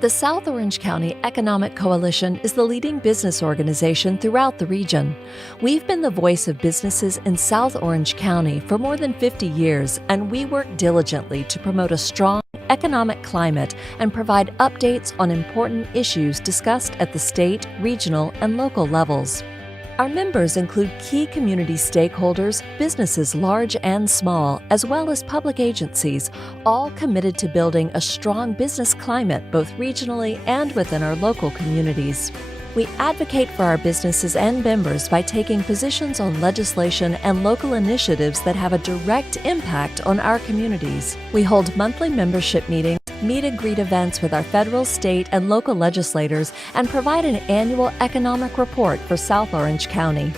The South Orange County Economic Coalition is the leading business organization throughout the region. We've been the voice of businesses in South Orange County for more than 50 years, and we work diligently to promote a strong economic climate and provide updates on important issues discussed at the state, regional, and local levels. Our members include key community stakeholders, businesses large and small, as well as public agencies, all committed to building a strong business climate both regionally and within our local communities. We advocate for our businesses and members by taking positions on legislation and local initiatives that have a direct impact on our communities. We hold monthly membership meetings, meet and greet events with our federal, state, and local legislators, and provide an annual economic report for South Orange County.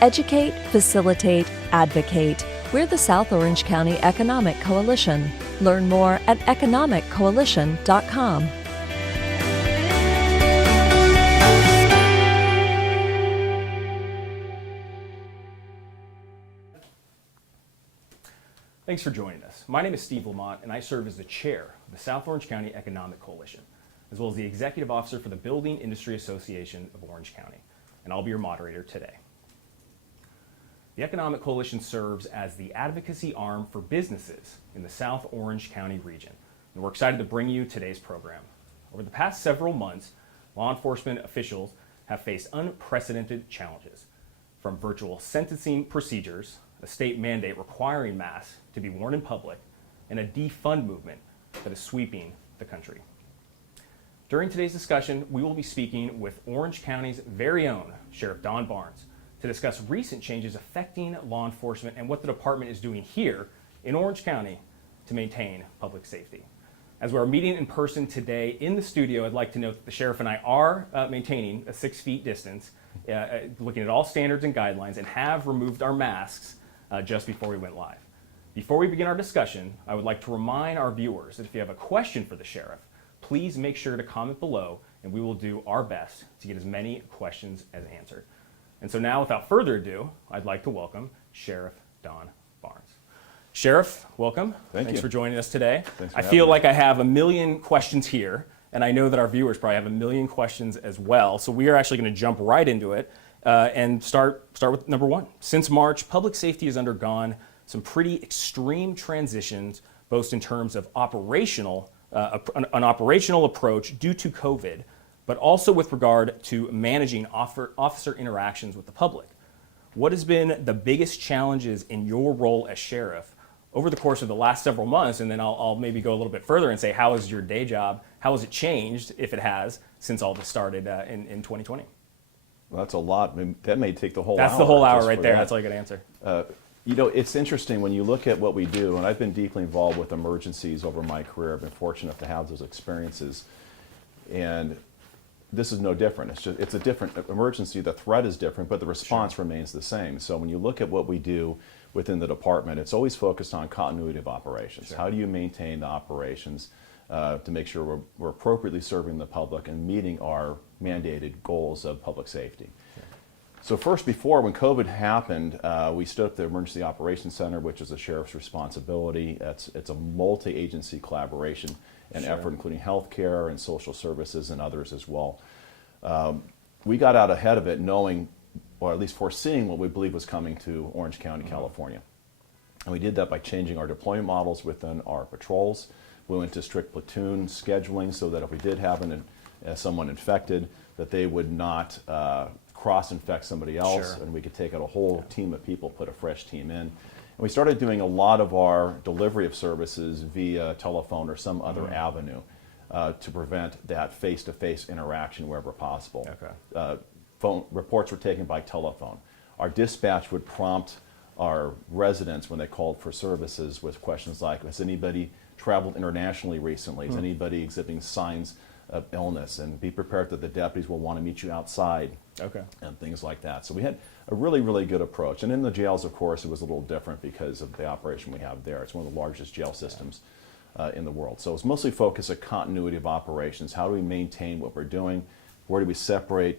Educate, facilitate, advocate. We're the South Orange County Economic Coalition. Learn more at economiccoalition.com. Thanks for joining us. My name is Steve Lamont, and I serve as the chair of the South Orange County Economic Coalition, as well as the executive officer for the Building Industry Association of Orange County, and I'll be your moderator today. The Economic Coalition serves as the advocacy arm for businesses in the South Orange County region, and we're excited to bring you today's program. Over the past several months, law enforcement officials have faced unprecedented challenges, from virtual sentencing procedures, a state mandate requiring masks to be worn in public, and a defund movement that is sweeping the country. During today's discussion, we will be speaking with Orange County's very own Sheriff Don Barnes to discuss recent changes affecting law enforcement and what the department is doing here in Orange County to maintain public safety. As we're meeting in person today in the studio, I'd like to note that the sheriff and I are maintaining a 6 feet distance, looking at all standards and guidelines, and have removed our masks just before we went live. Before we begin our discussion, I would like to remind our viewers that if you have a question for the sheriff, please make sure to comment below, and we will do our best to get as many questions as answered. And so now, without further ado, I'd like to welcome Sheriff Don Barnes. Sheriff, welcome. Thanks for joining us today. I feel like I have a million questions here, and I know that our viewers probably have a million questions as well. So we are actually going to jump right into it and start with number one. Since March, public safety has undergone some pretty extreme transitions, both in terms of an operational approach due to COVID, but also with regard to managing officer interactions with the public. What has been the biggest challenges in your role as sheriff over the course of the last several months? And then I'll maybe go a little bit further and say, how has your day job, how has it changed, if it has, since all this started in 2020? Well, that's a lot. I mean, that may take the whole hour. That's the whole hour right there. That's all I got to answer. You know, it's interesting when you look at what we do, and I've been deeply involved with emergencies over my career. I've been fortunate enough to have those experiences. And this is no different. It's a different emergency. The threat is different, but the response remains the same. So when you look at what we do within the department, it's always focused on continuity of operations. How do you maintain the operations to make sure we're appropriately serving the public and meeting our mandated goals of public safety? So first, when COVID happened, we stood up the Emergency Operations Center, which is the sheriff's responsibility. It's a multi-agency collaboration and effort, including healthcare and social services and others as well. We got out ahead of it knowing, or at least foreseeing, what we believe was coming to Orange County, California. And we did that by changing our deployment models within our patrols. We went to strict platoon scheduling so that if we did have someone infected, that they would not cross-infect somebody else, and we could take out a whole team of people, put a fresh team in. And we started doing a lot of our delivery of services via telephone or some other avenue to prevent that face-to-face interaction wherever possible. Phone reports were taken by telephone. Our dispatch would prompt our residents when they called for services with questions like, has anybody traveled internationally recently? Is anybody exhibiting signs of illness? And be prepared that the deputies will want to meet you outside, and things like that. So we had a really, really good approach. And in the jails, of course, it was a little different because of the operation we have there. It's one of the largest jail systems in the world. So it's mostly focused on continuity of operations. How do we maintain what we're doing? Where do we separate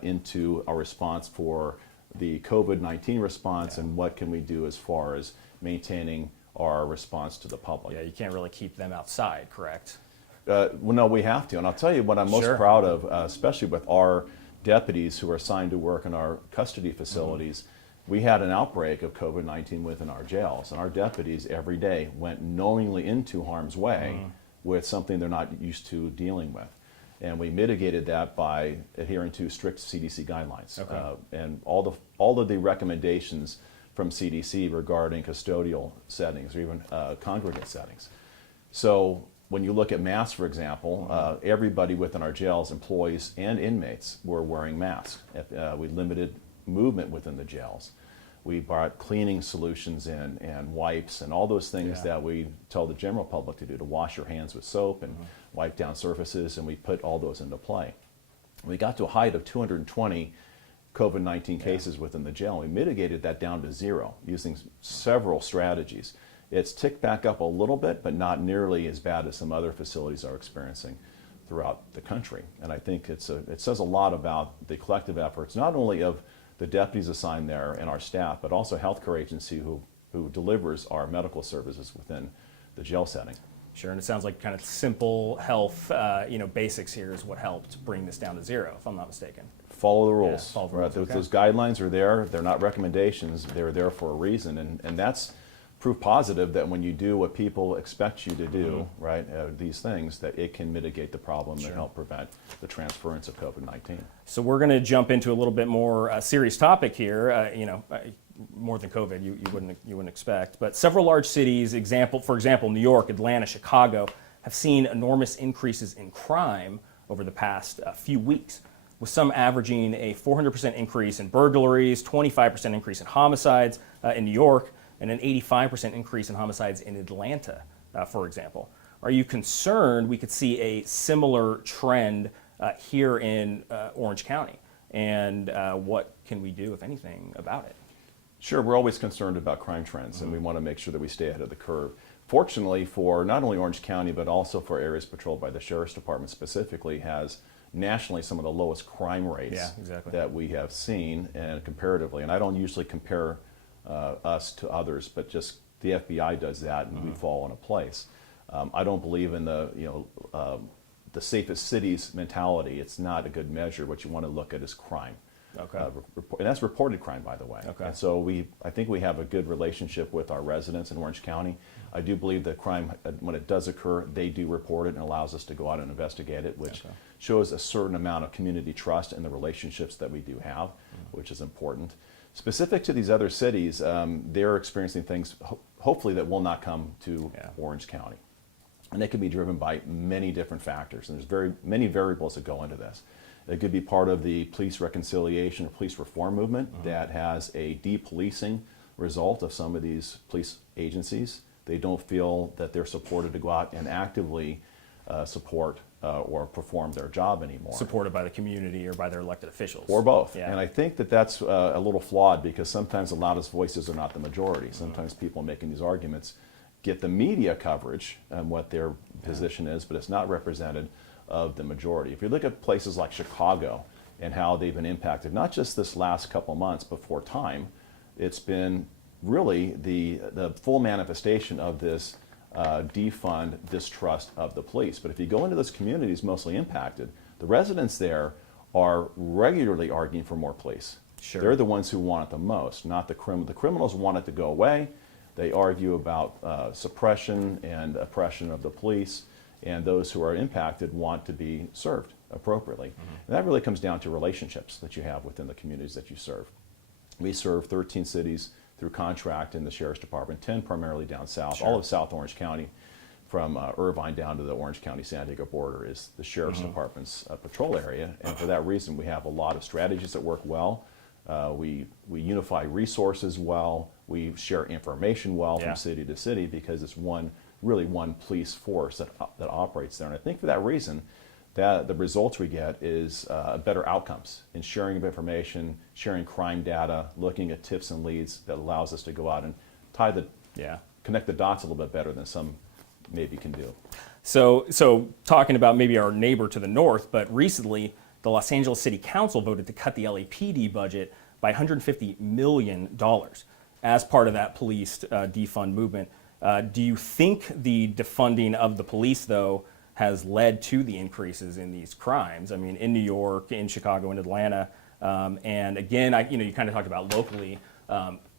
into our response for the COVID-19 response, and what can we do as far as maintaining our response to the public? Yeah, you can't really keep them outside, correct? Well, no, we have to. And I'll tell you what I'm most Sure. proud of, especially with our deputies who are assigned to work in our custody facilities. We had an outbreak of COVID-19 within our jails, and our deputies every day went knowingly into harm's way with something they're not used to dealing with. And we mitigated that by adhering to strict CDC guidelines. Okay. And all of the recommendations from CDC regarding custodial settings or even congregate settings. So when you look at masks, for example, everybody within our jails, employees and inmates, were wearing masks. We limited movement within the jails. We brought cleaning solutions in and wipes and all those things that we tell the general public to do, to wash your hands with soap and wipe down surfaces, and we put all those into play. We got to a height of 220 COVID-19 cases within the jail. We mitigated that down to 0 using several strategies. It's ticked back up a little bit, but not nearly as bad as some other facilities are experiencing throughout the country. And I think it says a lot about the collective efforts, not only of the deputies assigned there and our staff, but also healthcare agency who delivers our medical services within the jail setting. Sure, and it sounds like kind of simple health, basics here is what helped bring this down to 0, if I'm not mistaken. Follow the rules. Yeah, follow the right? rules, okay. Those guidelines are there. They're not recommendations. They're there for a reason. And that's proof positive that when you do what people expect you to do, right, these things, that it can mitigate the problem and help prevent the transference of COVID-19. So we're going to jump into a little bit more serious topic here, more than COVID, you wouldn't expect. But several large cities, for example, New York, Atlanta, Chicago, have seen enormous increases in crime over the past few weeks, with some averaging a 400% increase in burglaries, 25% increase in homicides in New York, and an 85% increase in homicides in Atlanta, for example. Are you concerned we could see a similar trend here in Orange County? And what can we do, if anything, about it? Sure, we're always concerned about crime trends, and we want to make sure that we stay ahead of the curve. Fortunately, for not only Orange County, but also for areas patrolled by the Sheriff's Department specifically, has nationally some of the lowest crime rates that we have seen, and comparatively. And I don't usually compare us to others, but just the FBI does that, and we fall in a place. I don't believe in the safest cities mentality. It's not a good measure. What you want to look at is crime. Okay. And that's reported crime, by the way. Okay. And so I think we have a good relationship with our residents in Orange County. I do believe that crime, when it does occur, they do report it and allows us to go out and investigate it, which shows a certain amount of community trust in the relationships that we do have, which is important. Specific to these other cities, they're experiencing things, hopefully, that will not come to Orange County. And they can be driven by many different factors, and there's many variables that go into this. It could be part of the police reconciliation or police reform movement that has a depolicing result of some of these police agencies. They don't feel that they're supported to go out and actively support or perform their job anymore. Supported by the community or by their elected officials. Or both. Yeah. And I think that that's a little flawed, because sometimes the loudest voices are not the majority. Sometimes people making these arguments get the media coverage and what their position is, but it's not represented of the majority. If you look at places like Chicago and how they've been impacted, not just this last couple months before time, it's been really the full manifestation of this defund distrust of the police. But if you go into those communities mostly impacted, the residents there are regularly arguing for more police. Sure. They're the ones who want it the most, not the criminals. The criminals want it to go away. They argue about suppression and oppression of the police, and those who are impacted want to be served appropriately. And that really comes down to relationships that you have within the communities that you serve. We serve 13 cities through contract in the Sheriff's Department, 10 primarily down south. All of South Orange County, from Irvine down to the Orange County-San Diego border, is the Sheriff's Department's patrol area. And for that reason, we have a lot of strategies that work well. We unify resources well. We share information well from city to city, because it's really one police force that operates there. And I think for that reason, that the results we get is better outcomes in sharing of information, sharing crime data, looking at tips and leads that allows us to go out and connect the dots a little bit better than some maybe can do. So talking about maybe our neighbor to the north, but recently the Los Angeles City Council voted to cut the LAPD budget by $150 million as part of that police defund movement. Do you think the defunding of the police, though, has led to the increases in these crimes. I mean, in New York, in Chicago, in Atlanta, and again, you kind of talked about locally.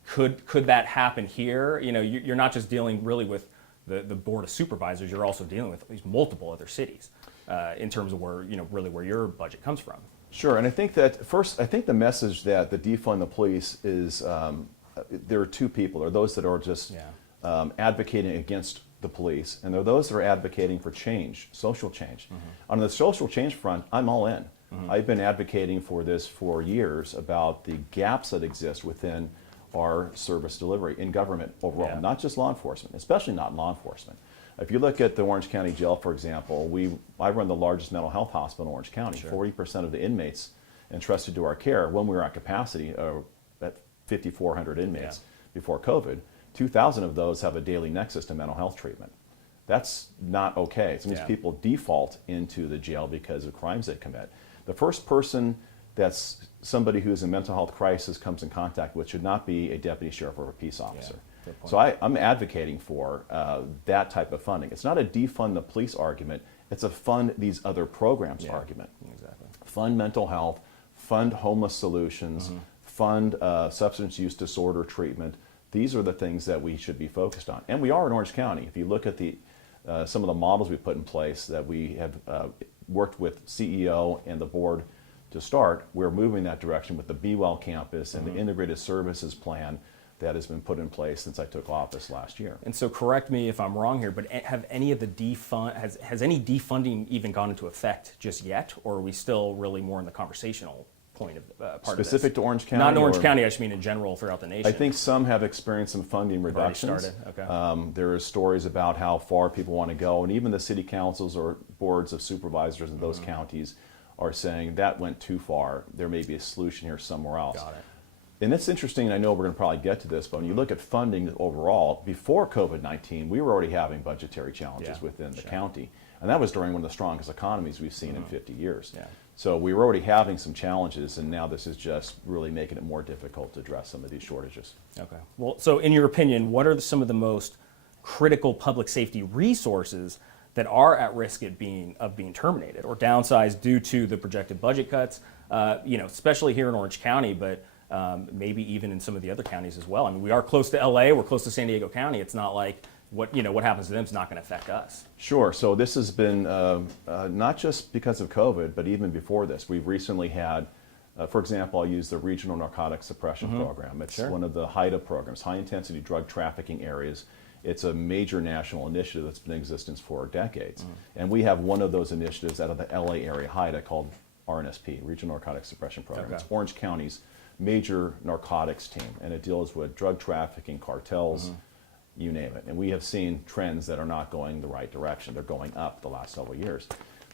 Could that happen here? You're not just dealing really with the Board of Supervisors. You're also dealing with these multiple other cities in terms of where really where your budget comes from. Sure, and I think that first, I think the message that the defund the police is there are two people. There are those that are just advocating against the police, and there are those that are advocating for change, social change. On the social change front, I'm all in. I've been advocating for this for years about the gaps that exist within our service delivery in government overall, not just law enforcement, especially not law enforcement. If you look at the Orange County Jail, for example, I run the largest mental health hospital in Orange County. 40% of the inmates entrusted to our care when we were at capacity at 5,400 inmates before COVID, 2,000 of those have a daily nexus to mental health treatment. That's not okay. It means people default into the jail because of crimes they commit. The first person that's somebody who's in mental health crisis comes in contact with should not be a deputy sheriff or a peace officer. So I'm advocating for that type of funding. It's not a defund the police argument, it's a fund these other programs argument. Exactly. Fund mental health, fund homeless solutions, fund substance use disorder treatment. These are the things that we should be focused on. And we are in Orange County. If you look at some of the models we put in place that we have worked with CEO and the board to start, we're moving that direction with the Be Well campus and the integrated services plan that has been put in place since I took office last year. And so correct me if I'm wrong here, but have any of the has any defunding even gone into effect just yet, or are we still really more in the conversational point of part Specific of this? To Orange County? Not in Orange County, I just mean in general throughout the nation. I think some have experienced some funding reductions. There are stories about how far people want to go, and even the city councils or boards of supervisors in those counties are saying that went too far. There may be a solution here somewhere else. Got it. And it's interesting, and I know we're going to probably get to this, but when you look at funding overall, before COVID-19, we were already having budgetary challenges within the county. And that was during one of the strongest economies we've seen in 50 years. So we were already having some challenges, and now this is just really making it more difficult to address some of these shortages. Okay. Well, so in your opinion, what are some of the most critical public safety resources that are at risk of being terminated or downsized due to the projected budget cuts? Especially here in Orange County, but maybe even in some of the other counties as well. I mean, we are close to LA, we're close to San Diego County. It's not like what happens to them is not going to affect us. Sure. So this has been not just because of COVID, but even before this. We've recently had, for example, I'll use the Regional Narcotic Suppression Program. It's one of the HIDTA programs, high intensity drug trafficking areas. It's a major national initiative that's been in existence for decades. And we have one of those initiatives out of the LA area, HIDTA, called RNSP, Regional Narcotic Suppression Program. It's Orange County's major narcotics team, and it deals with drug trafficking, cartels, you name it. And we have seen trends that are not going the right direction. They're going up the last several years.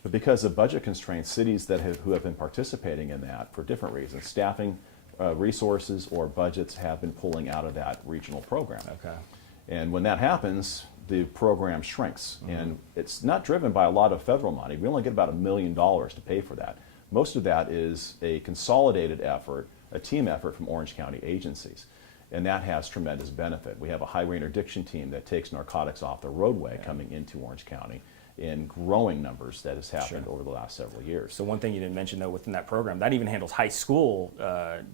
But because of budget constraints, cities who have been participating in that for different reasons, staffing, resources, or budgets have been pulling out of that regional program. And when that happens, the program shrinks. And it's not driven by a lot of federal money. We only get about $1 million to pay for that. Most of that is a consolidated effort, a team effort from Orange County agencies. And that has tremendous benefit. We have a highway interdiction team that takes narcotics off the roadway coming into Orange County in growing numbers that has happened over the last several years. So one thing you didn't mention though within that program, that even handles high school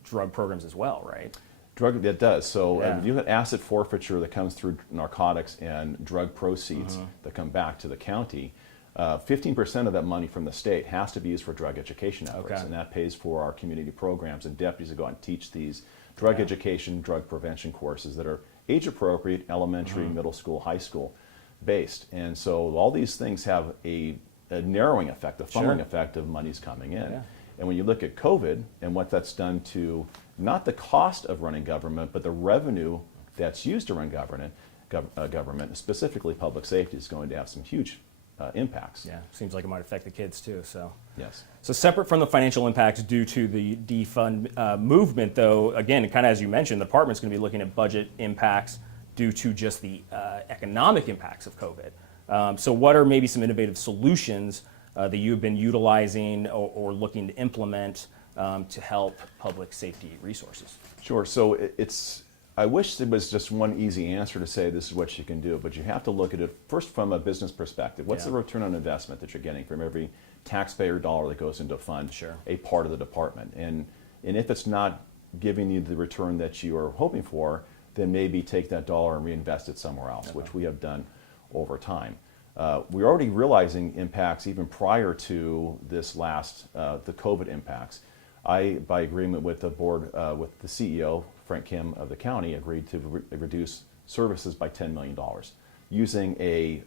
drug programs as well, right? That does. So you have asset forfeiture that comes through narcotics and drug proceeds that come back to the county. 15% of that money from the state has to be used for drug education efforts, and that pays for our community programs and deputies to go out and teach these drug education, drug prevention courses that are age appropriate, elementary, middle school, high school based. And so all these things have a narrowing effect, a funneling effect of monies coming in. And when you look at COVID and what that's done to not the cost of running government, but the revenue that's used to run government, specifically public safety, is going to have some huge impacts. Yeah, seems like it might affect the kids too. So yes. So separate from the financial impacts due to the defund movement, though, again, kind of as you mentioned, the department's going to be looking at budget impacts due to just the economic impacts of COVID. So what are maybe some innovative solutions that you've been utilizing or looking to implement to help public safety resources? Sure. So I wish there was just one easy answer to say this is what you can do, but you have to look at it first from a business perspective. What's the return on investment that you're getting from every taxpayer dollar that goes into a fund, a part of the department? And if it's not giving you the return that you are hoping for, then maybe take that dollar and reinvest it somewhere else, which we have done over time. We're already realizing impacts even prior to this last, the COVID impacts. I, by agreement with the board, with the CEO, Frank Kim of the county, agreed to reduce services by $10 million using a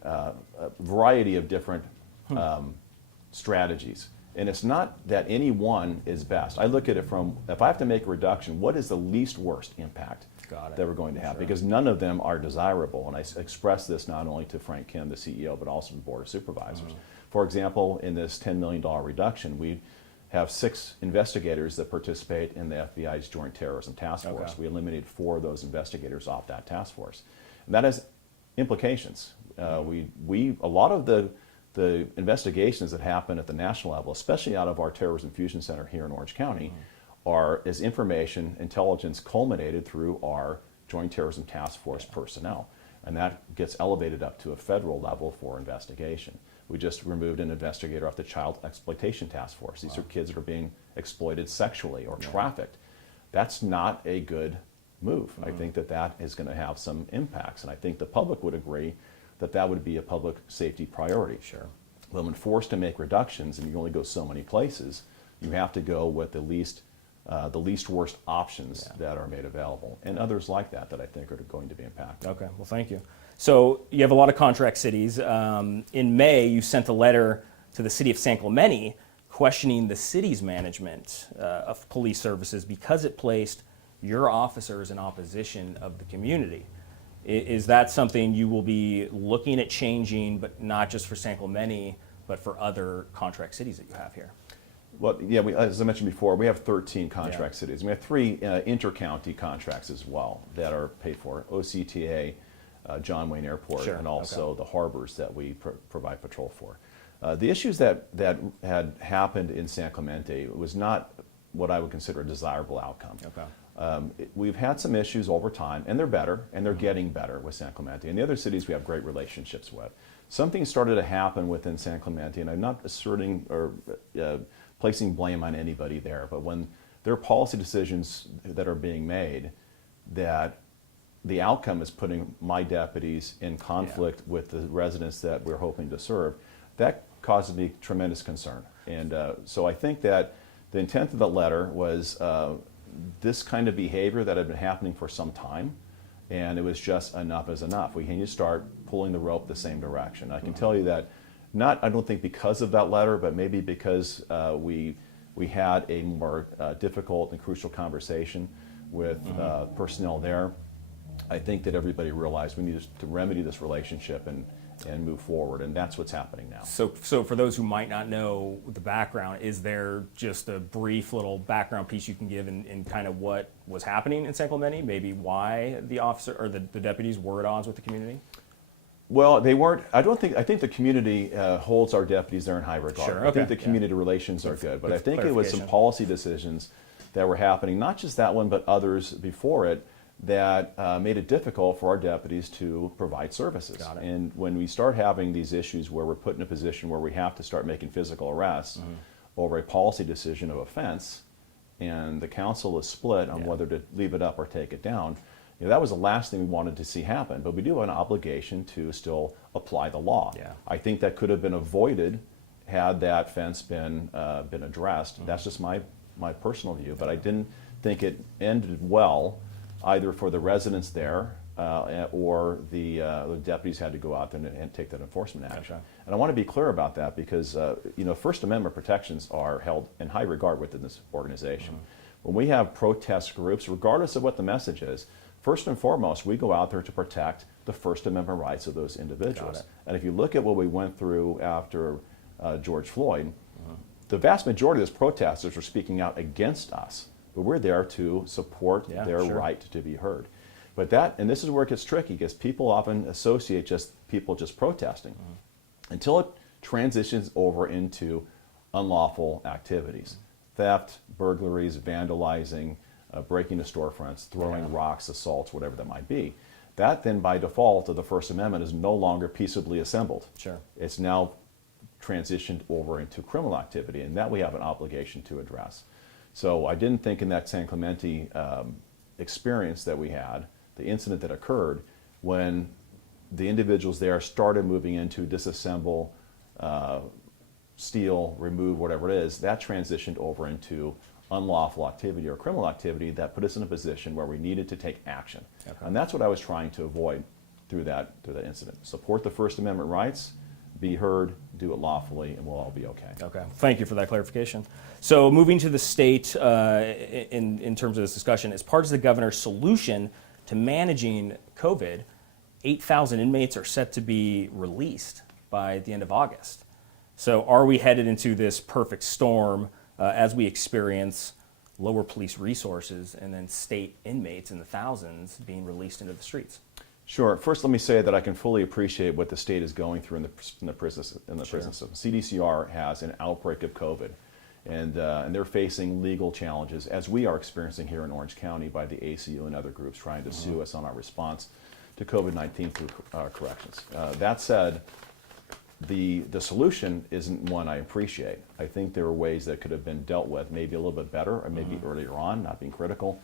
variety of different strategies. And it's not that any one is best. I look at it from, if I have to make a reduction, what is the least worst impact that we're going to have? Because none of them are desirable. And I express this not only to Frank Kim, the CEO, but also the Board of Supervisors. For example, in this $10 million reduction, we have 6 investigators that participate in the FBI's Joint Terrorism Task Force. We eliminated 4 of those investigators off that task force. And that has implications. A lot of the investigations that happen at the national level, especially out of our Terrorism Fusion Center here in Orange County, is information intelligence culminated through our Joint Terrorism Task Force personnel. And that gets elevated up to a federal level for investigation. We just removed an investigator off the Child Exploitation Task Force. These are kids that are being exploited sexually or trafficked. That's not a good move. I think that is going to have some impacts. And I think the public would agree that that would be a public safety priority. But when forced to make reductions and you only go so many places, you have to go with the least worst options that are made available, and others like that I think are going to be impacted. Okay, well, thank you. So you have a lot of contract cities. In May, you sent a letter to the city of San Clemente questioning the city's management of police services because it placed your officers in opposition of the community. Is that something you will be looking at changing, but not just for San Clemente, but for other contract cities that you have here? Well, yeah, as I mentioned before, we have 13 contract cities. We have 3 inter-county contracts as well that are paid for. OCTA, John Wayne Airport, and also the harbors that we provide patrol for. The issues that had happened in San Clemente was not what I would consider a desirable outcome. We've had some issues over time, and they're better, and they're getting better with San Clemente. And the other cities we have great relationships with. Something started to happen within San Clemente, and I'm not asserting or placing blame on anybody there, but when there are policy decisions that are being made that the outcome is putting my deputies in conflict with the residents that we're hoping to serve, that causes me tremendous concern. And so I think that the intent of the letter was this kind of behavior that had been happening for some time, and it was just enough is enough. We need to start pulling the rope the same direction. I can tell you that, not I don't think because of that letter, but maybe because we had a more difficult and crucial conversation with personnel there. I think that everybody realized we need to remedy this relationship and move forward, and that's what's happening now. So for those who might not know the background, is there just a brief little background piece you can give in kind of what was happening in San Clemente, maybe why the officer or the deputies were at odds with the community? Well, they weren't. I think the community holds our deputies there in high regard. I think the community relations are good, but I think it was some policy decisions that were happening, not just that one, but others before it, that made it difficult for our deputies to provide services. And when we start having these issues where we're put in a position where we have to start making physical arrests over a policy decision of offense, and the council is split on whether to leave it up or take it down, that was the last thing we wanted to see happen. But we do have an obligation to still apply the law. I think that could have been avoided had that fence been addressed. That's just my personal view, but I didn't think it ended well either for the residents there or the deputies had to go out there and take that enforcement action. And I want to be clear about that because First Amendment protections are held in high regard within this organization. When we have protest groups, regardless of what the message is, first and foremost, we go out there to protect the First Amendment rights of those individuals. And if you look at what we went through after George Floyd, the vast majority of those protesters were speaking out against us. But we're there to support their right to be heard. But and this is where it gets tricky, because people often associate people just protesting until it transitions over into unlawful activities, theft, burglaries, vandalizing, breaking into storefronts, throwing rocks, assaults, whatever that might be. That then by default of the First Amendment is no longer peaceably assembled. Sure. It's now transitioned over into criminal activity, and that we have an obligation to address. So I didn't think in that San Clemente experience that we had, the incident that occurred, when the individuals there started moving into disassemble, steal, remove, whatever it is, that transitioned over into unlawful activity or criminal activity that put us in a position where we needed to take action. Okay. And that's what I was trying to avoid through that incident. Support the First Amendment rights, be heard, do it lawfully, and we'll all be okay. Okay, thank you for that clarification. So moving to the state in terms of this discussion, as part of the governor's solution to managing COVID, 8,000 inmates are set to be released by the end of August. So are we headed into this perfect storm as we experience lower police resources and then state inmates in the thousands being released into the streets? Sure. First, let me say that I can fully appreciate what the state is going through in the prison system. CDCR has an outbreak of COVID, and they're facing legal challenges, as we are experiencing here in Orange County by the ACU and other groups trying to sue us on our response to COVID-19 through corrections. That said, the solution isn't one I appreciate. I think there are ways that could have been dealt with maybe a little bit better, or maybe earlier on, not being critical,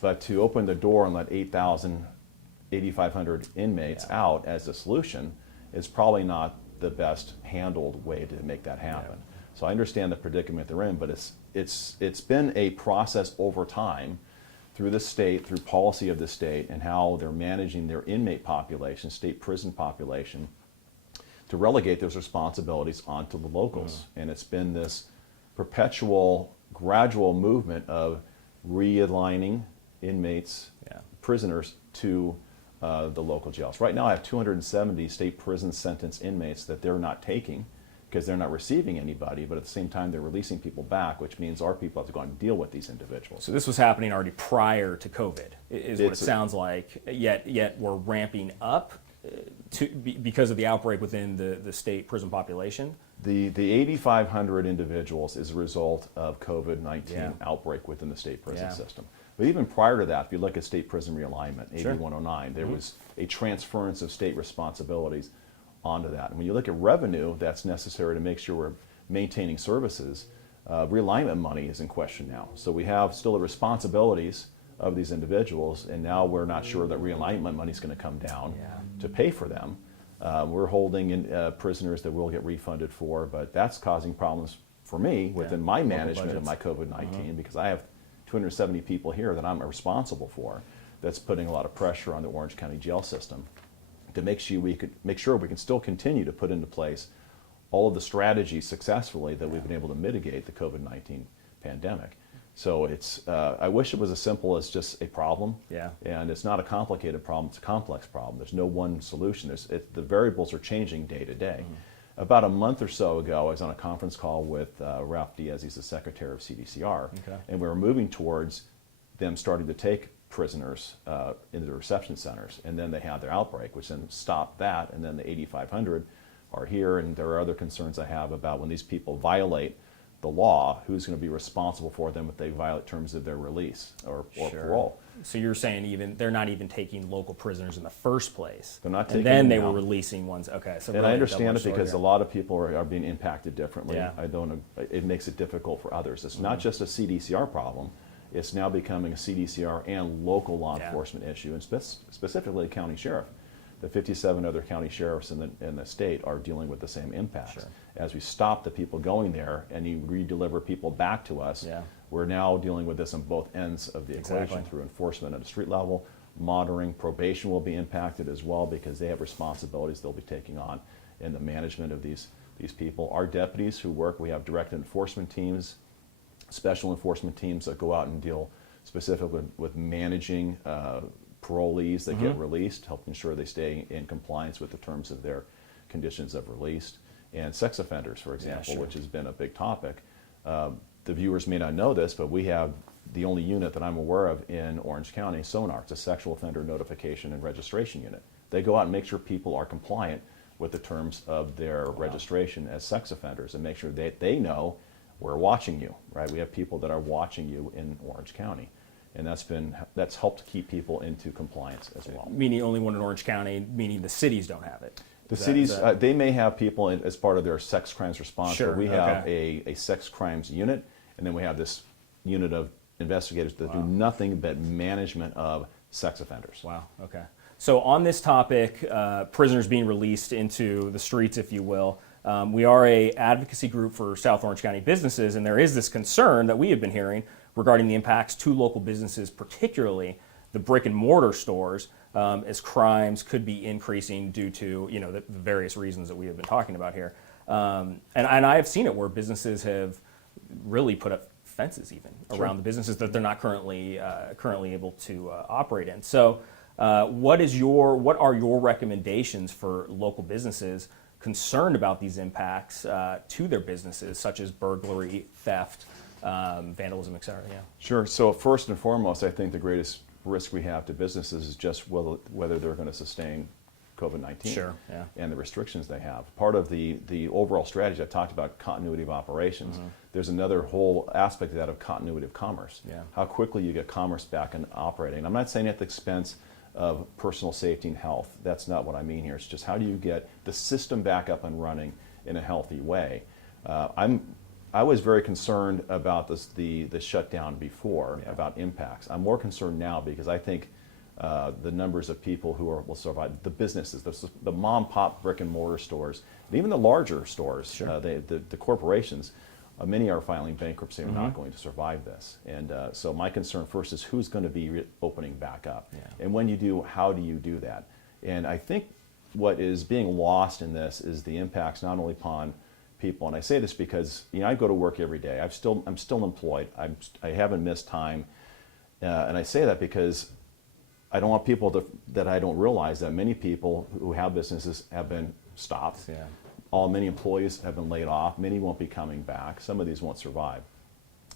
but to open the door and let 8,500 inmates out as a solution is probably not the best handled way to make that happen. So I understand the predicament they're in, but it's been a process over time through the state, through policy of the state, and how they're managing their inmate population, state prison population, to relegate those responsibilities onto the locals. And it's been this perpetual, gradual movement of realigning inmates, prisoners, to the local jails. Right now I have 270 state prison sentence inmates that they're not taking because they're not receiving anybody, but at the same time they're releasing people back, which means our people have to go out and deal with these individuals. So this was happening already prior to COVID, is what it sounds like, yet we're ramping up because of the outbreak within the state prison population? The 8,500 individuals is a result of COVID-19 outbreak within the state prison system. But even prior to that, if you look at state prison realignment, AB 109, there was a transference of state responsibilities onto that. And when you look at revenue that's necessary to make sure we're maintaining services, realignment money is in question now. So we have still the responsibilities of these individuals, and now we're not sure that realignment money is going to come down to pay for them. We're holding in prisoners that we'll get refunded for, but that's causing problems for me within my management of my COVID-19 because I have 270 people here that I'm responsible for. That's putting a lot of pressure on the Orange County jail system to make sure we can still continue to put into place all of the strategies successfully that we've been able to mitigate the COVID-19 pandemic. So it's, I wish it was as simple as just a problem. And it's not a complicated problem, it's a complex problem. There's no one solution. The variables are changing day to day. About a month or so ago, I was on a conference call with Ralph Diaz, he's the secretary of CDCR, and we were moving towards them starting to take prisoners into the reception centers, and then they had their outbreak, which then stopped that, and then the 8,500 are here, and there are other concerns I have about when these people violate the law, who's going to be responsible for them if they violate terms of their release or parole. So you're saying they're not even taking local prisoners in the first place. They're not taking and then them they now. were releasing ones. Okay, so and really I understand it double-edged because sword a lot of people are being impacted differently. Yeah. It makes it difficult for others. It's not just a CDCR problem. It's now becoming a CDCR and local law enforcement issue, and specifically the county sheriff. The 57 other county sheriffs in the state are dealing with the same impacts. As we stop the people going there and you re-deliver people back to us, we're now dealing with this on both ends of the equation through enforcement at a street level, monitoring, probation will be impacted as well because they have responsibilities they'll be taking on in the management of these people. Our deputies who work, we have direct enforcement teams, special enforcement teams that go out and deal specifically with managing parolees that get released, helping ensure they stay in compliance with the terms of their conditions of release, and sex offenders, for example, which has been a big topic. The viewers may not know this, but we have the only unit that I'm aware of in Orange County, SONAR. It's a sexual offender notification and registration unit. They go out and make sure people are compliant with the terms of their registration as sex offenders and make sure that they know we're watching you, right? We have people that are watching you in Orange County. and that's helped keep people into compliance as well. Meaning only one in Orange County, meaning the cities don't have it. The cities, they may have people as part of their sex crimes response, Sure, but we have a sex crimes unit, and then we have this unit of investigators that do nothing but management of sex offenders. Wow, okay. So on this topic, prisoners being released into the streets, if you will, we are a advocacy group for South Orange County businesses, and there is this concern that we have been hearing regarding the impacts to local businesses, particularly the brick and mortar stores, as crimes could be increasing due to the various reasons that we have been talking about here. And I have seen it where businesses have really put up fences even around the businesses that they're not currently able to operate in. So what are your recommendations for local businesses concerned about these impacts to their businesses, such as burglary, theft, vandalism, et cetera? Yeah. Sure. So first and foremost, I think the greatest risk we have to businesses is just whether they're going to sustain COVID-19 Sure, yeah. and the restrictions they have. Part of the overall strategy, I talked about continuity of operations. There's another whole aspect of that of continuity of commerce. Yeah. How quickly you get commerce back and operating. I'm not saying at the expense of personal safety and health. That's not what I mean here. It's just how do you get the system back up and running in a healthy way. I was very concerned about the shutdown before, about impacts. I'm more concerned now because I think the numbers of people who will survive, the businesses, the mom-pop brick and mortar stores, and even the larger stores, Sure. the corporations, many are filing bankruptcy and are not going to survive this. And so my concern first is who's going to be opening back up. Yeah. And when you do, how do you do that? And I think what is being lost in this is the impacts not only upon people, and I say this because I go to work every day. I'm still employed. I haven't missed time, and I say that because I don't want people that I don't realize that many people who have businesses have been stopped. Yeah. Many employees have been laid off. Many won't be coming back. Some of these won't survive.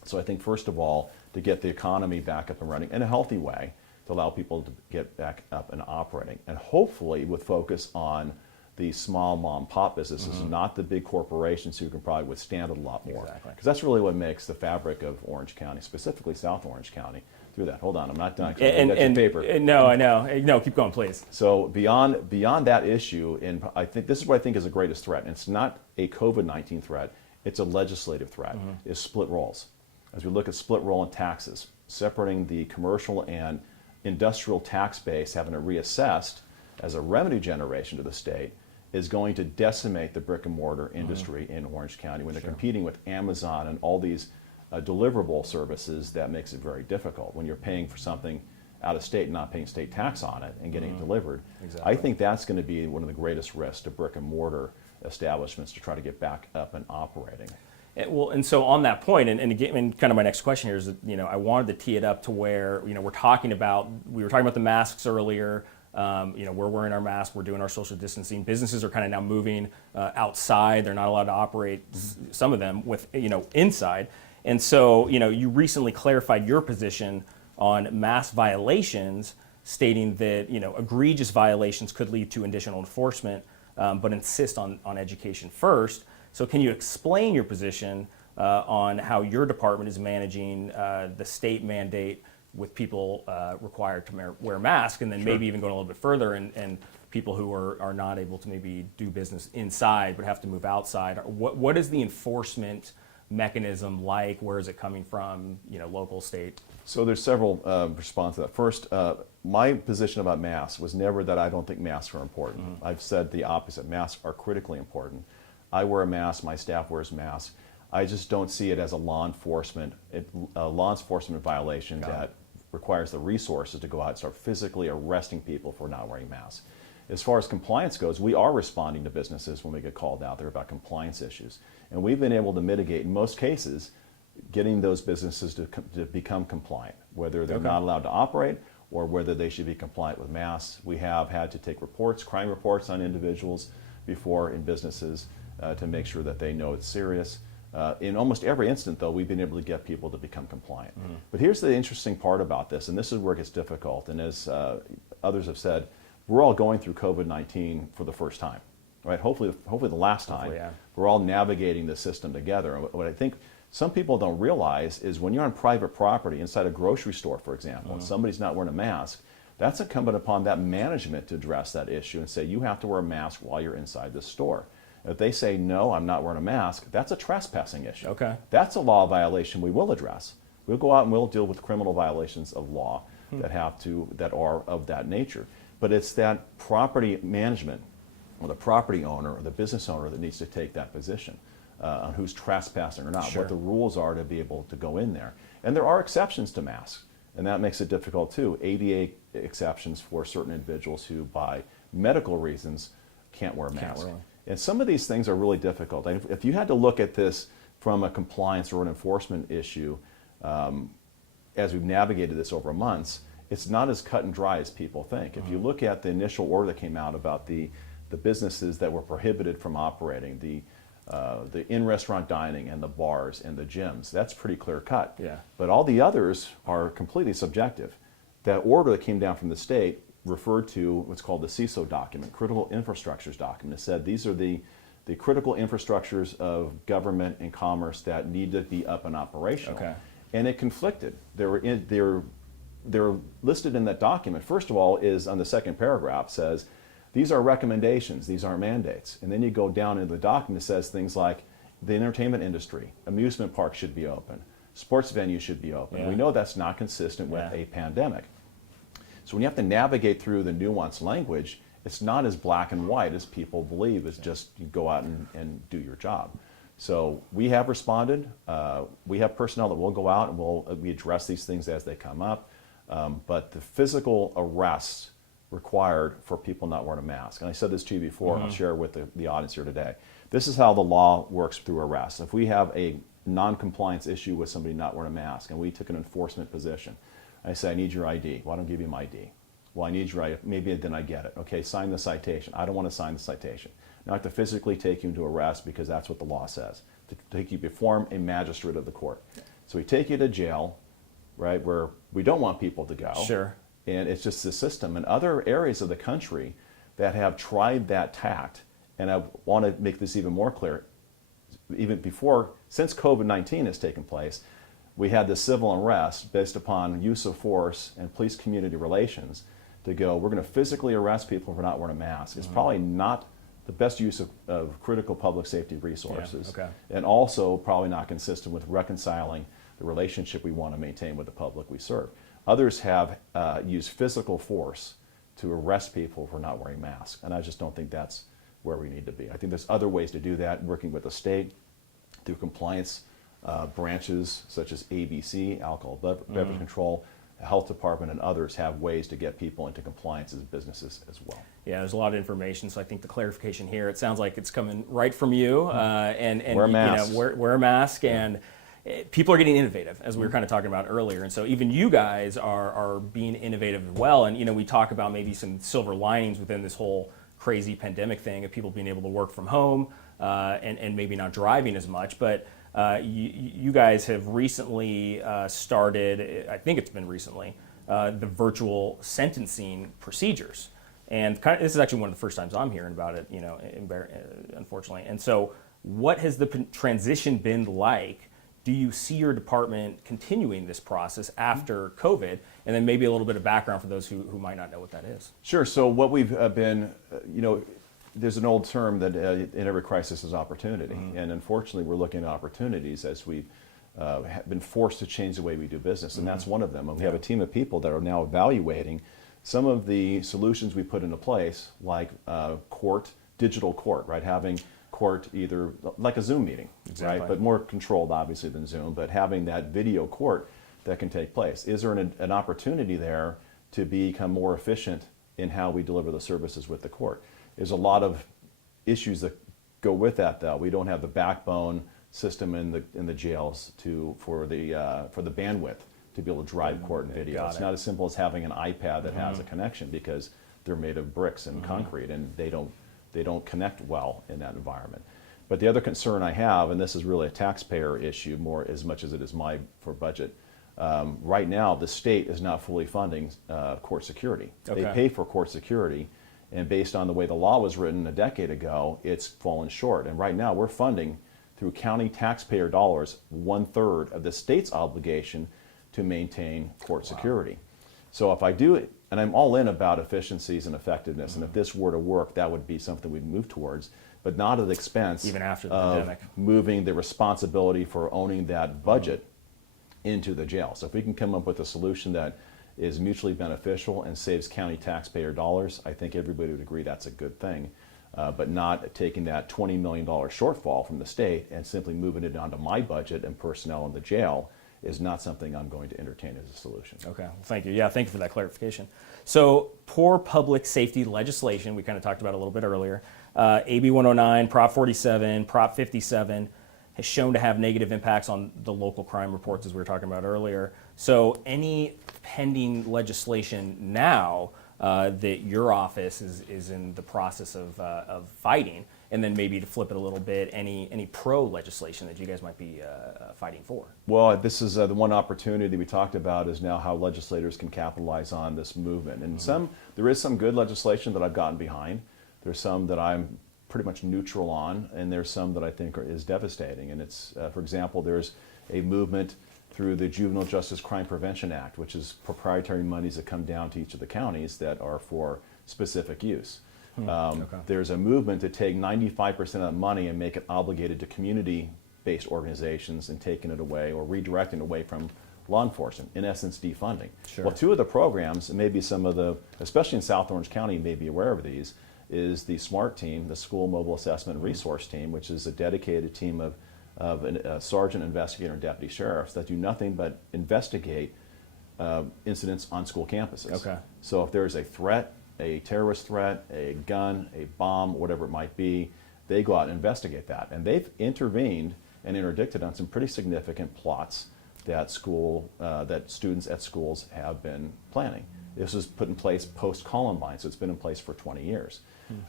So I think first of all, to get the economy back up and running in a healthy way, to allow people to get back up and operating, and hopefully with focus on the small mom-pop businesses, not the big corporations who can probably withstand it a lot more. Exactly. Because that's really what makes the fabric of Orange County, specifically South Orange County, through that. Hold on, I'm not done. And paper. No, I know. No, keep going, please. So beyond that issue, and I think this is what I think is the greatest threat, and it's not a COVID-19 threat, it's a legislative threat, is split rolls. As we look at split roll and taxes, separating the commercial and industrial tax base, having it reassessed as a revenue generation to the state, is going to decimate the brick and mortar industry in Orange County when they're competing with Amazon and all these deliverable services. That makes it very difficult when you're paying for something out of state and not paying state tax on it and getting it delivered. Exactly. I think that's going to be one of the greatest risks to brick and mortar establishments to try to get back up and operating. And so on that point, and again, and kind of my next question here is that, I wanted to tee it up to where, we were talking about the masks earlier. We're wearing our masks, we're doing our social distancing. Businesses are kind of now moving outside. They're not allowed to operate, some of them, with inside. And so, you recently clarified your position on mask violations, stating that, egregious violations could lead to additional enforcement, but insist on education first. So can you explain your position on how your department is managing the state mandate with people required to wear masks, and then maybe even going a little bit further and people who are not able to maybe do business inside but have to move outside? What is the enforcement mechanism like? Where is it coming from, local, state? So there's several responses to that. First, my position about masks was never that I don't think masks are important. I've said the opposite. Masks are critically important. I wear a mask, my staff wears masks. I just don't see it as a law enforcement violation that requires the resources to go out and start physically arresting people for not wearing masks. As far as compliance goes, we are responding to businesses when we get called out there about compliance issues. And we've been able to mitigate, in most cases, getting those businesses to become compliant, whether they're not allowed to operate or whether they should be compliant with masks. We have had to take reports, crime reports on individuals before in businesses to make sure that they know it's serious. In almost every instant, though, we've been able to get people to become compliant. But here's the interesting part about this, and this is where it gets difficult. And as others have said, we're all going through COVID-19 for the first time, right? Hopefully the last time. Yeah. We're all navigating the system together. And what I think some people don't realize is when you're on private property, inside a grocery store, for example, and somebody's not wearing a mask, that's incumbent upon that management to address that issue and say, you have to wear a mask while you're inside this store. If they say, no, I'm not wearing a mask, that's a trespassing issue. Okay. That's a law violation we will address. We'll go out and we'll deal with criminal violations of law that are of that nature. But it's that property management or the property owner or the business owner that needs to take that position on who's trespassing or not, Sure. what the rules are to be able to go in there. And there are exceptions to masks, and that makes it difficult too. ADA exceptions for certain individuals who, by medical reasons, can't wear a mask. And some of these things are really difficult. And if you had to look at this from a compliance or an enforcement issue, as we've navigated this over months, it's not as cut and dry as people think. If you look at the initial order that came out about the businesses that were prohibited from operating, the in-restaurant dining and the bars and the gyms, that's pretty clear cut. Yeah. But all the others are completely subjective. That order that came down from the state referred to what's called the CISO document, Critical Infrastructures document. It said these are the critical infrastructures of government and commerce that need to be up and operational. Okay. And it conflicted. They're listed in that document. First of all, is on the second paragraph says, these are recommendations, these aren't mandates. And then you go down into the document, it says things like the entertainment industry, amusement parks should be open, sports venues should be open. Yeah. We know that's not consistent with Yeah. a pandemic. So when you have to navigate through the nuanced language, it's not as black and white as people believe. It's just you go out and do your job. So we have responded. We have personnel that will go out and we address these things as they come up. But the physical arrests required for people not wearing a mask. And I said this to you before, and I'll share with the audience here today. This is how the law works through arrests. If we have a non-compliance issue with somebody not wearing a mask and we took an enforcement position, I say, I need your ID. Well, I don't give you my ID. Well, I need your ID. Maybe then I get it. Okay, sign the citation. I don't want to sign the citation. Now I have to physically take you into arrest because that's what the law says, to take you before a magistrate of the court. So we take you to jail, right, where we don't want people to go. Sure. And it's just the system. In other areas of the country that have tried that tact, and I want to make this even more clear, even before, since COVID-19 has taken place, we had this civil unrest based upon use of force and police-community relations to go, we're going to physically arrest people for not wearing a mask. It's probably not the best use of critical public safety resources. Yeah, okay. And also probably not consistent with reconciling the relationship we want to maintain with the public we serve. Others have used physical force to arrest people for not wearing masks, and I just don't think that's where we need to be. I think there's other ways to do that, working with the state through compliance branches such as ABC, Alcohol Beverage Control, the Health Department, and others have ways to get people into compliance as businesses as well. Yeah, there's a lot of information, so I think the clarification here, it sounds like it's coming right from you, and Wear masks. Wear a mask, and people are getting innovative, as we were kind of talking about earlier, and so even you guys are being innovative as well, and we talk about maybe some silver linings within this whole crazy pandemic thing of people being able to work from home and maybe not driving as much, but you guys have recently started, I think it's been recently, the virtual sentencing procedures. And this is actually one of the first times I'm hearing about it, unfortunately. And so what has the transition been like? Do you see your department continuing this process after COVID? And then maybe a little bit of background for those who might not know what that is. Sure. So what we've been, there's an old term that in every crisis is opportunity. And unfortunately, we're looking at opportunities as we've been forced to change the way we do business. And that's one of them. And we have a team of people that are now evaluating some of the solutions we put into place, like digital court, right? Having court either like a Zoom meeting, Exactly. right? But more controlled, obviously, than Zoom, but having that video court that can take place. Is there an opportunity there to become more efficient in how we deliver the services with the court? There's a lot of issues that go with that, though. We don't have the backbone system in the jails for the bandwidth to be able to drive court and video. It's not as simple as having an iPad that has a connection, because they're made of bricks and concrete, and they don't connect well in that environment. But the other concern I have, and this is really a taxpayer issue more as much as it is for budget, right now the state is not fully funding court security. Okay. They pay for court security, and based on the way the law was written a decade ago, it's fallen short. And right now we're funding through county taxpayer dollars, 1/3 of the state's obligation to maintain court security. So if I do it, and I'm all in about efficiencies and effectiveness, and if this were to work, that would be something we'd move towards, but not at the expense Even after the of pandemic. moving the responsibility for owning that budget into the jail. So if we can come up with a solution that is mutually beneficial and saves county taxpayer dollars, I think everybody would agree that's a good thing. But not taking that $20 million shortfall from the state and simply moving it onto my budget and personnel in the jail is not something I'm going to entertain as a solution. Okay, well, thank you. Yeah, thank you for that clarification. So, poor public safety legislation, we kind of talked about a little bit earlier. AB 109, Prop 47, Prop 57 has shown to have negative impacts on the local crime reports, as we were talking about earlier. So, any pending legislation now that your office is in the process of fighting, and then maybe to flip it a little bit, any pro legislation that you guys might be fighting for? Well, this is the one opportunity we talked about is now how legislators can capitalize on this movement. And there is some good legislation that I've gotten behind. There's some that I'm pretty much neutral on, and there's some that I think is devastating. And it's, for example, there's a movement through the Juvenile Justice Crime Prevention Act, which is proprietary monies that come down to each of the counties that are for specific use. There's a movement to take 95% of that money and make it obligated to community-based organizations and taking it away or redirecting away from law enforcement, in essence defunding. Sure. Well, two of the programs, and maybe some of the, especially in South Orange County, you may be aware of these, is the SMART team, the School Mobile Assessment Resource Team, which is a dedicated team of a sergeant, investigator, and deputy sheriffs that do nothing but investigate incidents on school campuses. Okay. So if there's a threat, a terrorist threat, a gun, a bomb, whatever it might be, they go out and investigate that. And they've intervened and interdicted on some pretty significant plots that students at schools have been planning. This was put in place post-Columbine, so it's been in place for 20 years.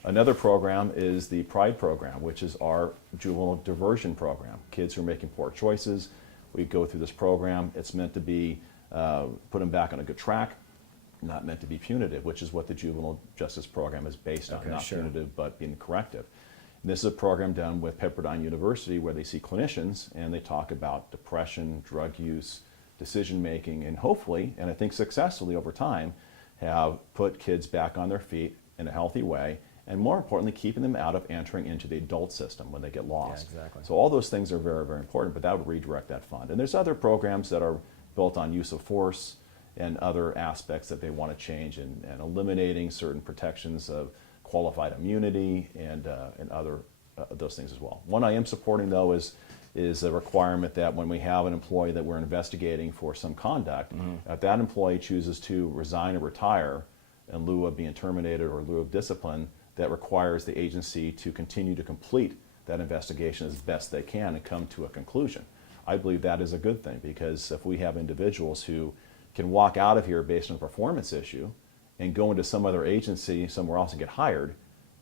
Another program is the PRIDE program, which is our juvenile diversion program. Kids who are making poor choices, we go through this program. It's meant to be put them back on a good track, not meant to be punitive, which is what the juvenile justice program is based on, not punitive, but being corrective. And this is a program done with Pepperdine University where they see clinicians and they talk about depression, drug use, decision making, and hopefully, and I think successfully over time, have put kids back on their feet in a healthy way, and more importantly, keeping them out of entering into the adult system when they get lost. Yeah, exactly. So all those things are very, very important, but that would redirect that fund. And there's other programs that are built on use of force and other aspects that they want to change, and eliminating certain protections of qualified immunity and other those things as well. One I am supporting though is a requirement that when we have an employee that we're investigating for some conduct, if that employee chooses to resign or retire in lieu of being terminated or in lieu of discipline, that requires the agency to continue to complete that investigation as best they can and come to a conclusion. I believe that is a good thing, because if we have individuals who can walk out of here based on a performance issue and go into some other agency somewhere else and get hired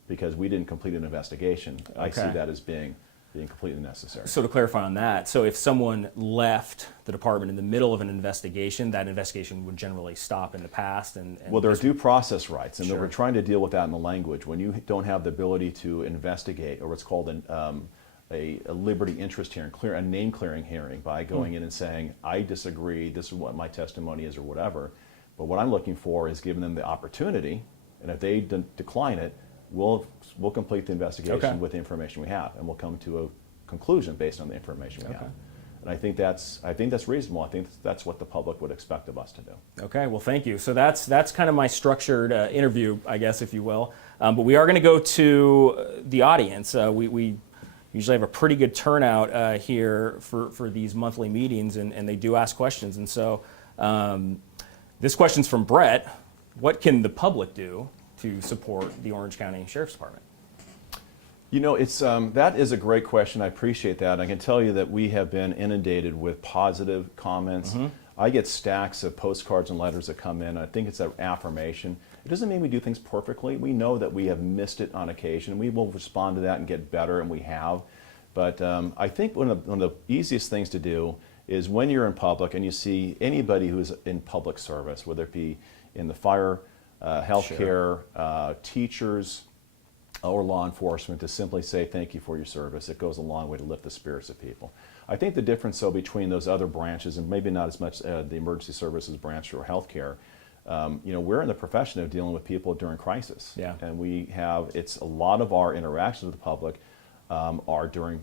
because we didn't complete an investigation, I see that as being completely necessary. So to clarify on that, so if someone left the department in the middle of an investigation, that investigation would generally stop in the past? Well, there are due process rights, and we're trying to deal with that in the language. When you don't have the ability to investigate, or what's called a liberty interest hearing, a name clearing hearing, by going in and saying, I disagree, this is what my testimony is, or whatever. But what I'm looking for is giving them the opportunity, and if they decline it, we'll complete the investigation with the information we have, and we'll come to a conclusion based on the information we have. And I think that's reasonable. I think that's what the public would expect of us to do. Okay, well, thank you. So that's kind of my structured interview, I guess, if you will. But we are going to go to the audience. We usually have a pretty good turnout here for these monthly meetings, and they do ask questions. And so this question's from Brett. What can the public do to support the Orange County Sheriff's Department? You know, that is a great question. I appreciate that. I can tell you that we have been inundated with positive comments. I get stacks of postcards and letters that come in. I think it's an affirmation. It doesn't mean we do things perfectly. We know that we have missed it on occasion. We will respond to that and get better, and we have. But I think one of the easiest things to do is when you're in public and you see anybody who's in public service, whether it be in the fire, healthcare, teachers, or law enforcement to simply say thank you for your service. It goes a long way to lift the spirits of people. I think the difference, though, between those other branches, and maybe not as much the emergency services branch or healthcare, we're in the profession of dealing with people during crisis. Yeah. And it's a lot of our interactions with the public are during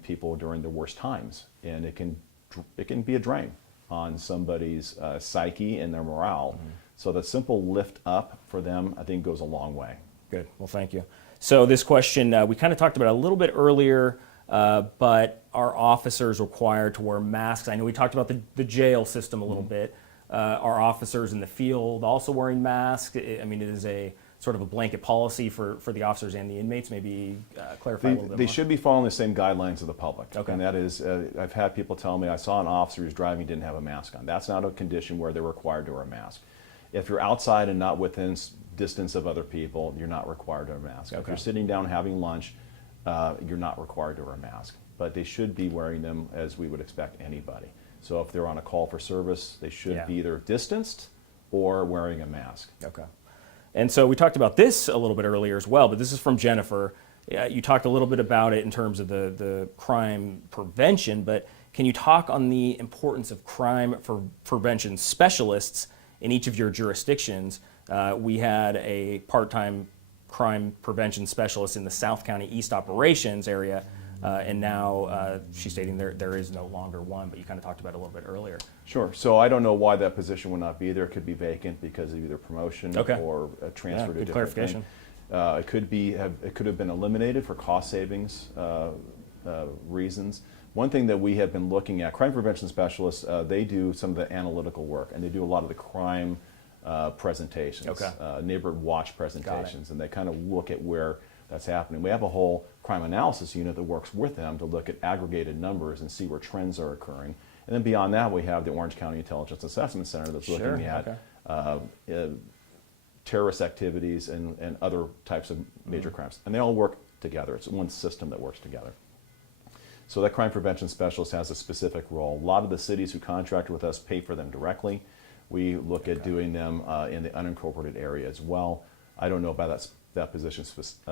their worst times. And it can be a drain on somebody's psyche and their morale. Mm-hmm. So the simple lift up for them, I think, goes a long way. Good. Well, thank you. So this question, we kind of talked about it a little bit earlier, but are officers required to wear masks? I know we talked about the jail system a little bit. Are officers in the field also wearing masks? I mean, it is a sort of a blanket policy for the officers and the inmates. Maybe clarify a little bit more. They should be following the same guidelines of the public. Okay. And that is, I've had people tell me, I saw an officer who's driving, didn't have a mask on. That's not a condition where they're required to wear a mask. If you're outside and not within distance of other people, you're not required to wear a mask. Okay. If you're sitting down having lunch, you're not required to wear a mask. But they should be wearing them as we would expect anybody. So if they're on a call for service, they should be either distanced or wearing a mask. Okay. And so we talked about this a little bit earlier as well, but this is from Jennifer. You talked a little bit about it in terms of the crime prevention, but can you talk on the importance of crime prevention specialists in each of your jurisdictions? We had a part-time crime prevention specialist in the South County East Operations area, and now she's stating there is no longer one, but you kind of talked about it a little bit earlier. Sure. So I don't know why that position would not be there. It could be vacant because of either promotion or a transfer to a good different clarification. thing. It could have been eliminated for cost savings reasons. One thing that we have been looking at, crime prevention specialists, they do some of the analytical work, and they do a lot of the crime presentations, neighborhood watch presentations, and they kind of look at where that's happening. We have a whole crime analysis unit that works with them to look at aggregated numbers and see where trends are occurring. And then beyond that, we have the Orange County Intelligence Assessment Center that's looking at terrorist activities and other types of major crimes. And they all work together. It's one system that works together. So that crime prevention specialist has a specific role. A lot of the cities who contract with us pay for them directly. We look at doing them in the unincorporated area as well. I don't know about that position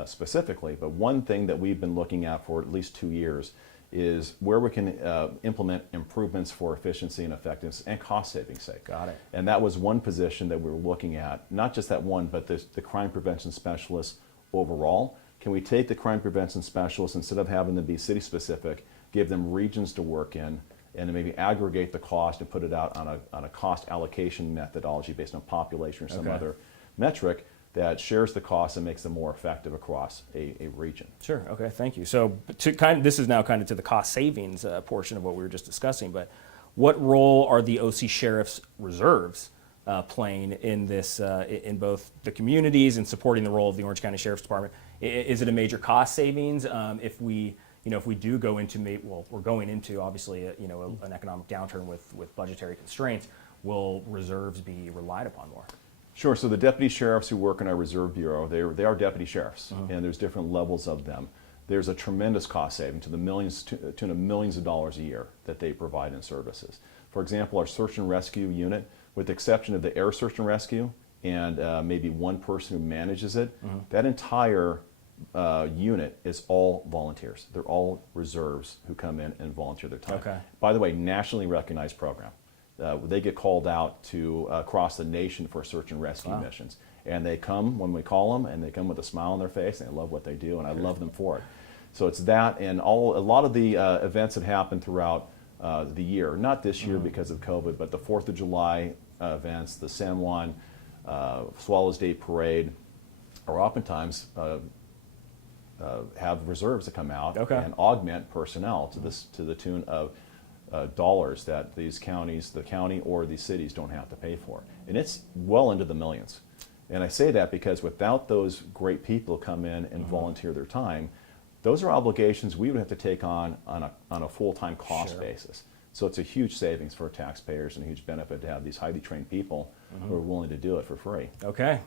specifically, but one thing that we've been looking at for at least 2 years is where we can implement improvements for efficiency and effectiveness and cost savings sake. Got it. And that was one position that we were looking at, not just that one, but the crime prevention specialist overall. Can we take the crime prevention specialists, instead of having them be city specific, give them regions to work in, and maybe aggregate the cost and put it out on a cost allocation methodology based on population or some other metric that shares the cost and makes them more effective across a region. Sure. Okay. Thank you. So, this is now kind of to the cost savings portion of what we were just discussing. But what role are the OC Sheriff's reserves playing in this, in both the communities and supporting the role of the Orange County Sheriff's Department? Is it a major cost savings if we do go into, we're going into obviously an economic downturn with budgetary constraints? Will reserves be relied upon more? Sure. So the deputy sheriffs who work in our reserve bureau, they are deputy sheriffs, and there's different levels of them. There's a tremendous cost saving to the tune of millions of dollars a year that they provide in services. For example, our search and rescue unit, with the exception of the air search and rescue and maybe one person who manages it, that entire unit is all volunteers. They're all reserves who come in and volunteer their time. Okay. By the way, nationally recognized program. They get called out to across the nation for search and rescue missions. And they come when we call them, and they come with a smile on their face, and they love what they do, and I love them for it. So it's that, and a lot of the events that happen throughout the year, not this year because of COVID, but the 4th of July events, the San Juan Swallows Day Parade, are oftentimes have reserves that come out and augment personnel to the tune of dollars that these counties, the county or these cities, don't have to pay for. And it's well into the millions. And I say that because without those great people come in and volunteer their time, those are obligations we would have to take on a full-time cost basis. So it's a huge savings for taxpayers and a huge benefit to have these highly trained people who are willing to do it for free. Okay,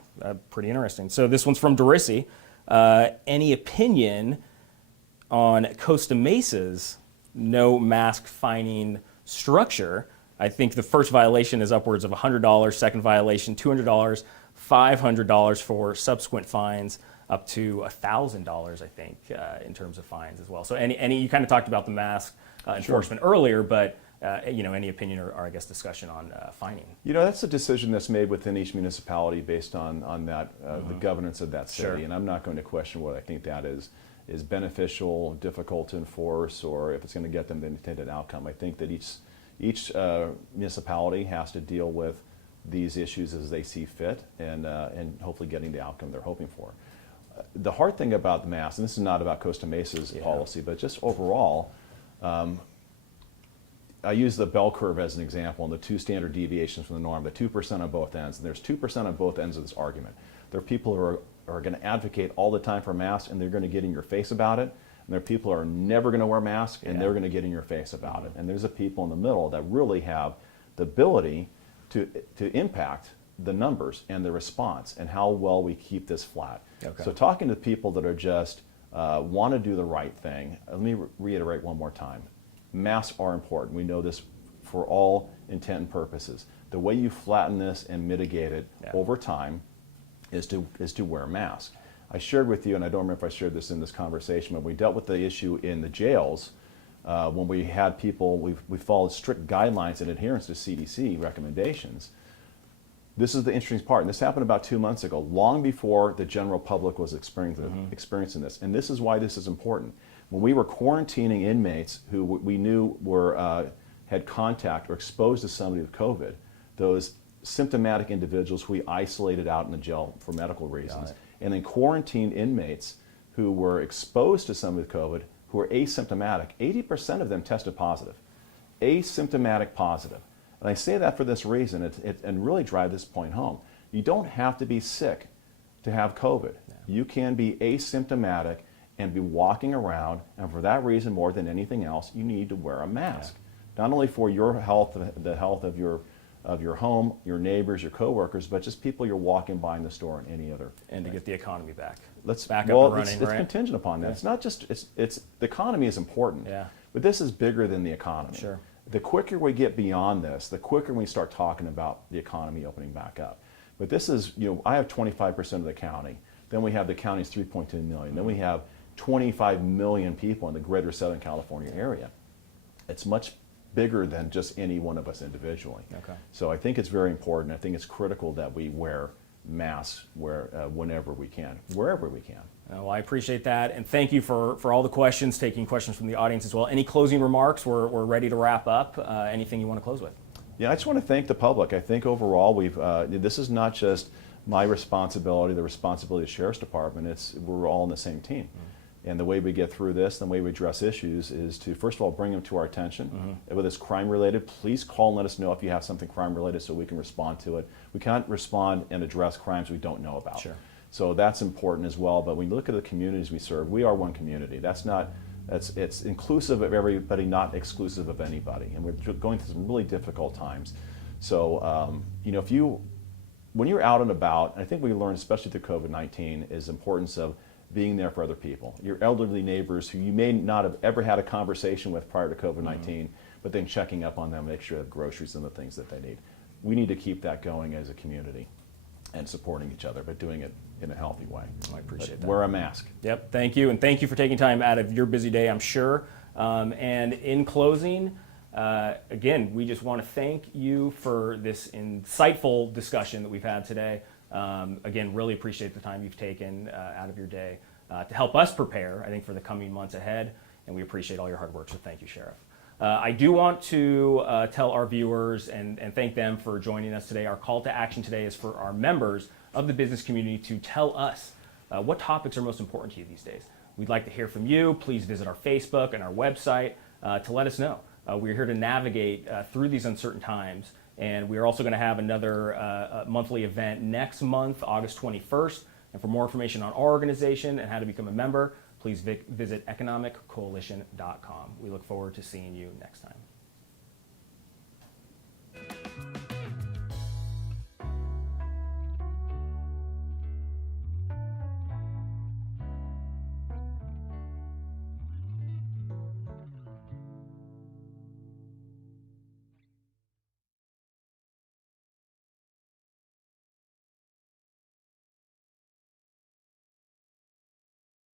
pretty interesting. So this one's from Dorissi. Any opinion on Costa Mesa's no mask fining structure? I think the first violation is upwards of $100, second violation $200, $500 for subsequent fines. up to $1,000, I think, in terms of fines as well. So any you kind of talked about the mask enforcement earlier, but any opinion or I guess discussion on fining? That's a decision that's made within each municipality based on that the governance of that city. Sure. And I'm not going to question what I think that is beneficial, difficult to enforce, or if it's going to get them the intended outcome. I think that each municipality has to deal with these issues as they see fit, and hopefully getting the outcome they're hoping for. The hard thing about the mask, and this is not about Costa Mesa's policy, but just overall, I use the bell curve as an example, and the two standard deviations from the norm, the 2% on both ends. And there's 2% on both ends of this argument. There are people who are going to advocate all the time for masks, and they're going to get in your face about it. And there are people who are never going to wear masks, and they're going to get in your face about it. And there's a people in the middle that really have the ability to impact the numbers and the response and how well we keep this flat. Okay. So talking to people that are just want to do the right thing, let me reiterate one more time. Masks are important. We know this for all intent and purposes. The way you flatten this and mitigate it over time is to wear a mask. I shared with you, and I don't remember if I shared this in this conversation, but we dealt with the issue in the jails when we had people, we followed strict guidelines and adherence to CDC recommendations. This is the interesting part, and this happened about 2 months ago, long before the general public was experiencing this. And this is why this is important. When we were quarantining inmates who we knew had contact or exposed to somebody with COVID, those symptomatic individuals who we isolated out in the jail for medical reasons, and then quarantined inmates who were exposed to somebody with COVID who were asymptomatic, 80% of them tested positive. Asymptomatic positive. And I say that for this reason, and really drive this point home. You don't have to be sick to have COVID. You can be asymptomatic and be walking around, and for that reason, more than anything else, you need to wear a mask. Not only for your health, the health of your home, your neighbors, your coworkers, but just people you're walking by in the store and any other. And to get the economy back. Back up and running, it's contingent upon that. It's not just, it's the economy is important, but this is bigger than the economy. Sure. The quicker we get beyond this, the quicker we start talking about the economy opening back up. But this is, I have 25% of the county. Then we have the county's 3.2 million. Then we have 25 million people in the greater Southern California area. It's much bigger than just any one of us individually. Okay. So I think it's very important. I think it's critical that we wear masks whenever we can, wherever we can. Well, I appreciate that, and thank you for all the questions, taking questions from the audience as well. Any closing remarks? We're ready to wrap up. Anything you want to close with? Yeah, I just want to thank the public. I think overall this is not just my responsibility, the responsibility of the Sheriff's Department. We're all on the same team. And the way we get through this, the way we address issues is to, first of all, bring them to our attention. Whether it's crime related, please call and let us know if you have something crime related so we can respond to it. We can't respond and address crimes we don't know about. Sure. So that's important as well. But when you look at the communities we serve, we are one community. It's inclusive of everybody, not exclusive of anybody. And we're going through some really difficult times. So, when you're out and about, and I think we learned, especially through COVID-19, is the importance of being there for other people. Your elderly neighbors who you may not have ever had a conversation with prior to COVID-19, but then checking up on them, make sure they have groceries and the things that they need. We need to keep that going as a community and supporting each other, but doing it in a healthy way. I appreciate that. Wear a mask. Yep, thank you, and thank you for taking time out of your busy day, I'm sure. And in closing, again, we just want to thank you for this insightful discussion that we've had today. Again, really appreciate the time you've taken out of your day to help us prepare, I think, for the coming months ahead, and we appreciate all your hard work, so thank you, Sheriff. I do want to tell our viewers and thank them for joining us today. Our call to action today is for our members of the business community to tell us what topics are most important to you these days. We'd like to hear from you. Please visit our Facebook and our website to let us know. We're here to navigate through these uncertain times, and we're also going to have another monthly event next month, August 21st. And for more information on our organization and how to become a member, please visit economiccoalition.com. We look forward to seeing you next time.